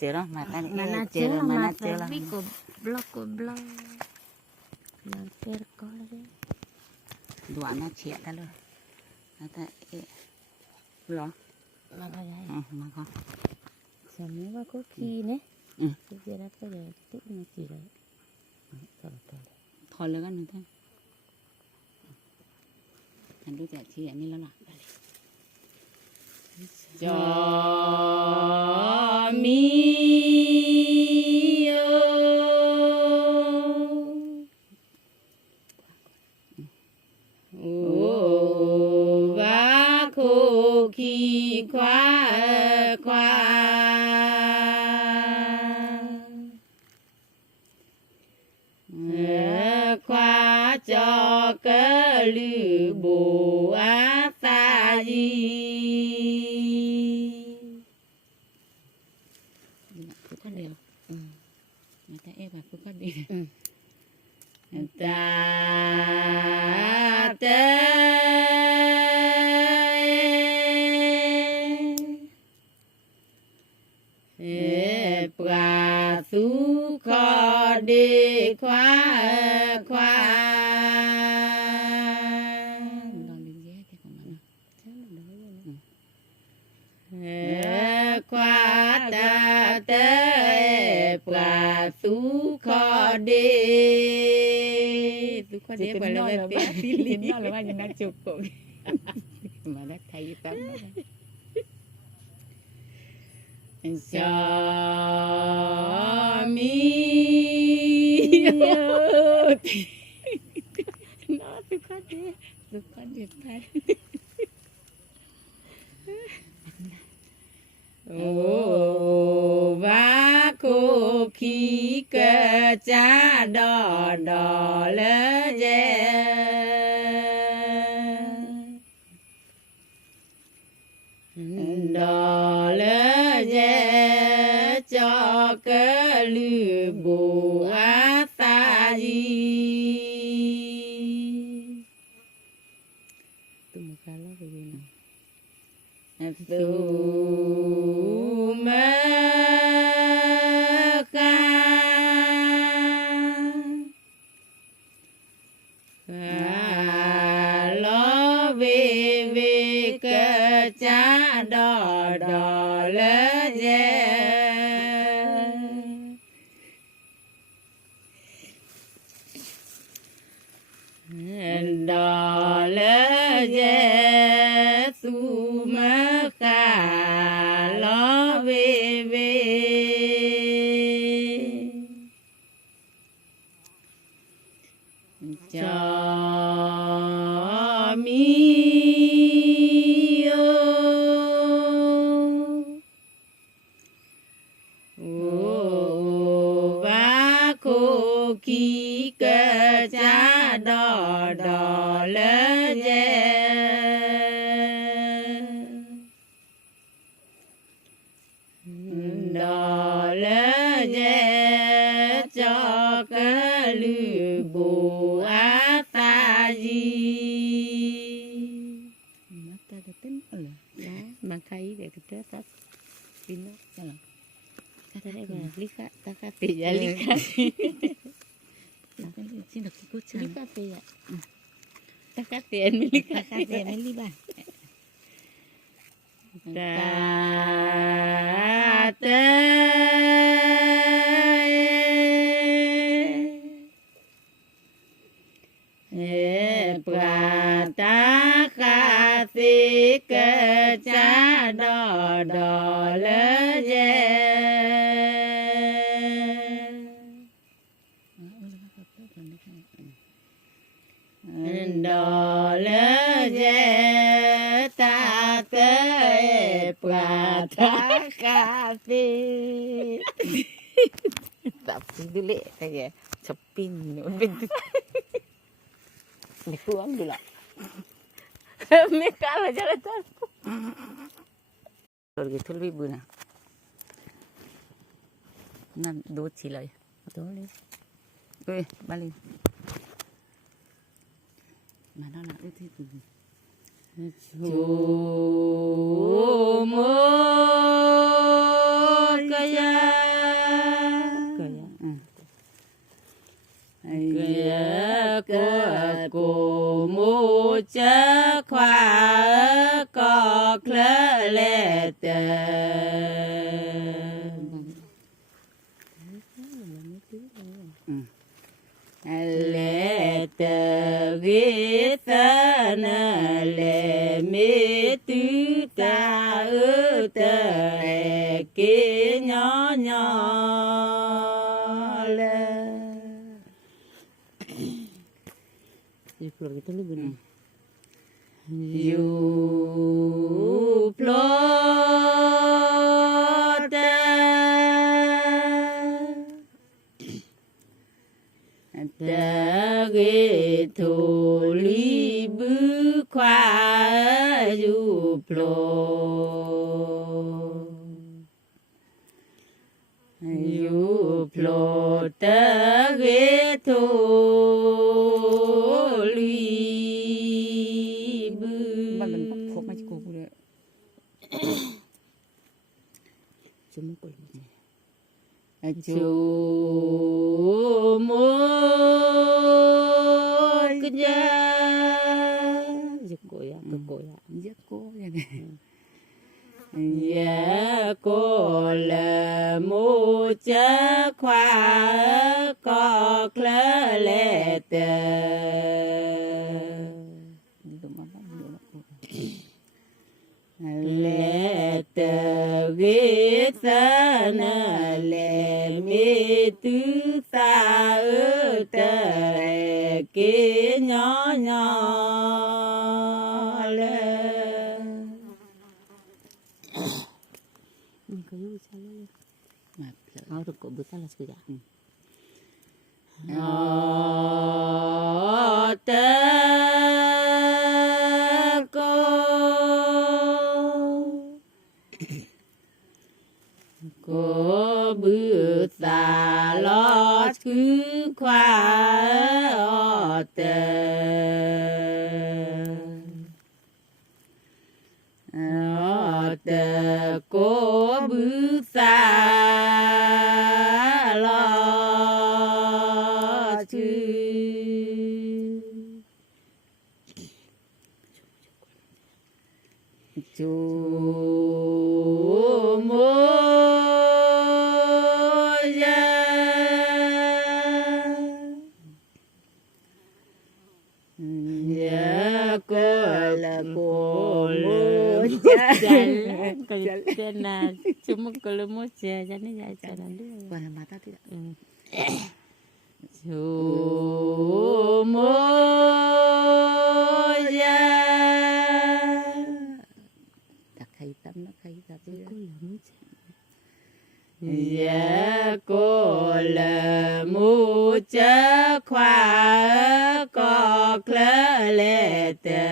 Chờ đó mà ta Mana chờ rồi mà nó chờ là tapi ko blok. Là per có đấy. đoạn nó chẹt ta luôn. Nó ta lo. Mà có đấy. Mà con. Xong nó có khi nè. Cái gì đó cái gì tích nó chỉ đấy. Thôi lên ăn nữa thôi. Anh đứa trẻ chị anh đi lo lại. Cho mi ô và khô khi khoa khoa cho cơ lư bồ á ta gì cứ có đều người ta ép vào cứ có đều ta tê bà su kho đi khoa khoa ta tê bà su kho đi bà là bé phí nó là bao nhiêu nó chụp cổ mà nó thay tấm cho mi nó tôi có đẹp thay ô và cô khi cơ cha đỏ đỏ lỡ dè đỏ lỡ dè cho cơ lư bồ á ta gì tôi một cái lá về gì nào tu mơ lo về cơ cha đỏ đỏ lỡ dè đỏ lỡ dè su mơ khả lo về cho mi ô và cô khi cơ cha đỏ đỏ lỡ dè đỏ lỡ dè cho cơ lư bồ á ta gì mắt ta đã tính rồi đó mà thấy để cái tết tết pin nó sao là cái đấy là lý cả ta cả tỷ giá lý cả xin được cái cốt chân lý cả tỷ ạ ta cả tiền mới lý cả tiền mới lý bà ta tê bà ta khá xí cơ cha đỏ đỏ lỡ dè đỏ lỡ dè ta tê bà ta khá xí tập đi lệ cái gì chụp pin nữa bên này cứ ăn được lại mấy cá là chắc là chết rồi cái thôn vi bự nào nó đốt chỉ lại đốt đi ơi ba lên mà nó là ước thế gì chú mơ cái kế nhỏ nhỏ là di flor kita lu bener you plota ta ghê thô li bư khoa you plota ghê thô li bưมันเป็นพวกไม่ใช่กูเลย cuma kul chú mô kerja Jekoya kekoya giết cô vậy này ya cô là mô chá khoa có klơ lệ tờ đi tụiมันต้องดูแลกู lệ tờ ghế xa nà lệ mê tứ xa ơ tờ kế nhỏ nhỏ lệ kayu bisa lu mà lỡ mau rukuk buta lah sudah tờ cô cô bữa xa lo cứ khoa tờ tờ cô bữa xa lo chứ chú mô gia ya cô là cô mô gia kalau cina cuma kalau mau jadi jalan dulu pada mata tidak chú mô gia đặc hay tâm nó hay tập đi ya cô là mu chá khoa có klơ lệ tờ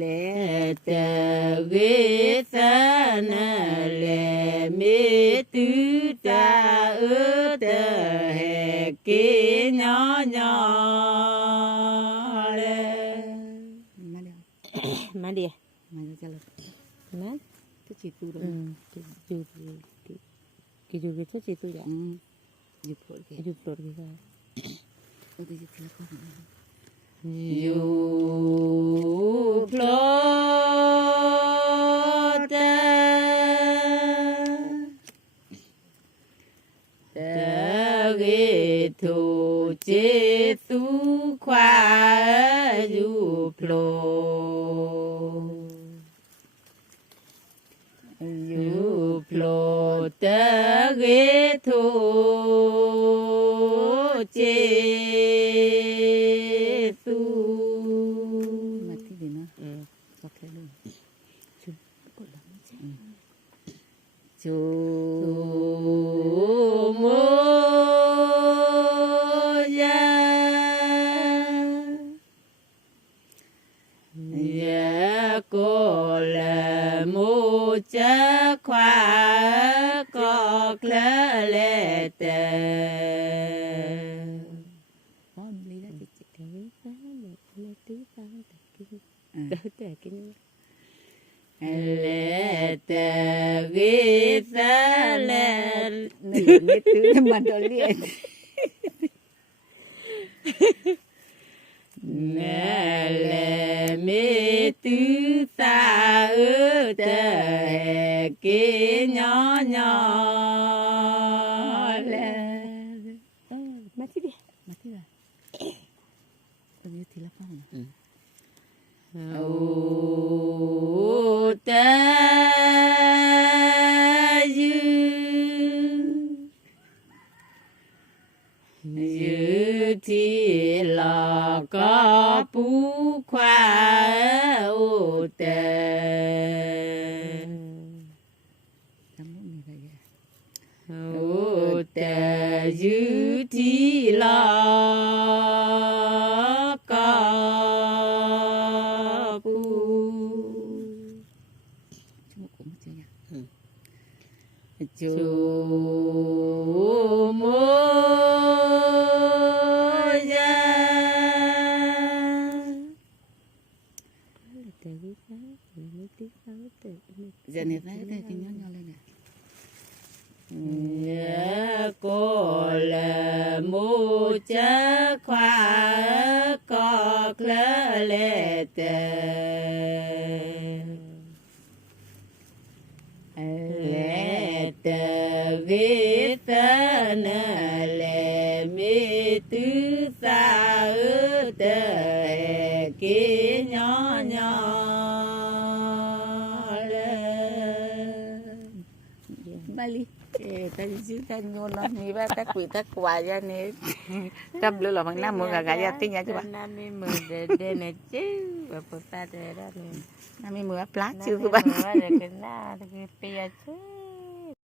lệ tờ ghế xa nà lệ mê tứ ta ơ tờ hè kế nhỏ nhỏ lệ mà đi mana dia mà đi chơi mana cái chị tu đó keju itu situ ya giết cô kìa keju flor kita tôi đi giết con you plota ta ghê thù chế tu khoa you plota ghê thù chế tu mà cái gì nó có cái luôn chú mô gia ya cô là mô chá khoa có klơ lệ tờ có đi ra chị Terus tahu lệ tờ ghế xa lệ nửa mét thứ mà đó liền nè lệ mê tứ xa ơ tờ hè kế nhỏ nhỏ lệ mati dia mà thế là tôi như thì là phong ô ta dư dư thì là có bú khoa ô ta ô ta dư thì là có bú chú mô gia giờ này phải cái nhón nhau lên nè nhớ cô là mô chớ khoa có lỡ lệ tề lệ tề viết tên lệ mi tứ xa ư tề kia nhỏ nhỏ lên Bali tadi sih ngono nih ba tak kuita kuaya nih tab lu lo mang namu gak gayatinya coba nami mudede nece bapak pada nih nami mua plastik coba ada kena ada pia